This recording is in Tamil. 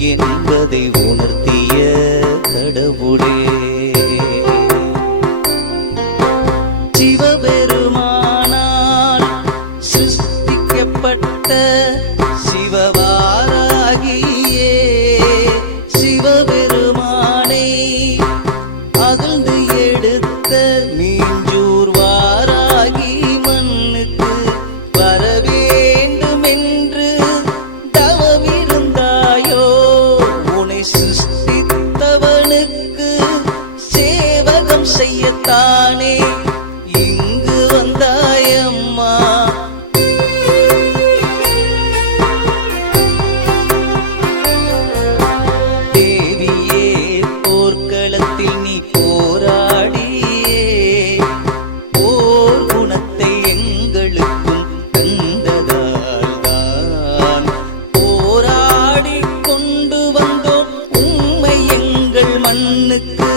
என்பதை உணர்த்திய கடவுளே. சிவபெருமானால் சிருஷ்டிக்கப்பட்ட சிவவாராகியே சேவகம் செய்யத்தானே? கண்ணுக்கு